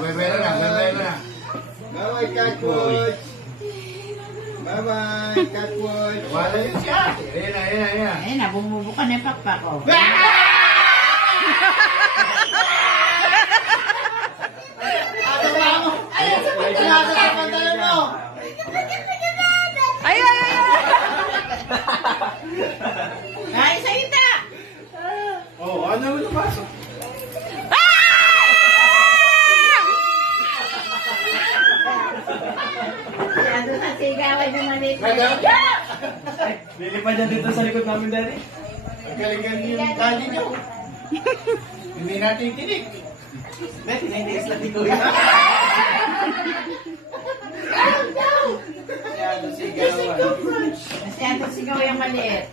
bye-bye na lang, bye-bye na lang. Bye-bye, Catwood. Bye-bye, Catwood. Wala yun siya. Ayan na, ayan na, ayan na. Ayun na, bumubuka na yung pakpak ko. Ayan, sa pantalan mo. Ay, ay, ay, ay. Ay, sa ita! Oh, ano mo napasok? Ano sa sigawan yung maliit. Lilipad niya dito sa likod namin, Daddy. Ang galing-galing yung daddy niyo. Hindi natin tinig. Daddy, nainis lang ni Kuya. Masyado sigawan. Masyado sigaw yung maliit.